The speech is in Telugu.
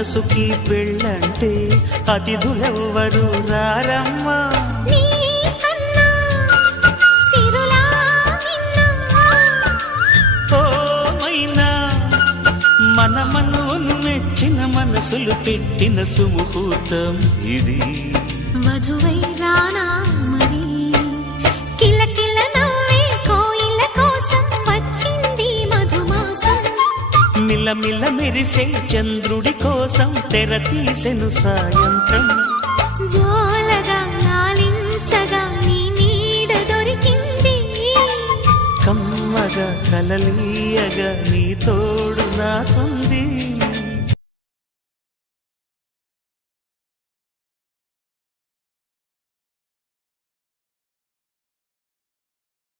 మనసుకి పెళ్ళంటే అతిథులెవ్వరు రారమ్మా. మనమను మెచ్చిన మనసులు పెట్టిన సుముహూర్తం ఇది. వధువై రానా మరి కిలకిల నవ్వే కోయిల కోసం వచ్చింది మధుమాసం. మిలమిల మెరిసే చంద్రుడి కోసం తెర తీసెను సాయంత్రం. జోలగా లాలించగా నీ నీడ దొరికింది. కమ్మగా కలలీయగా నీ తోడు నాకుంది.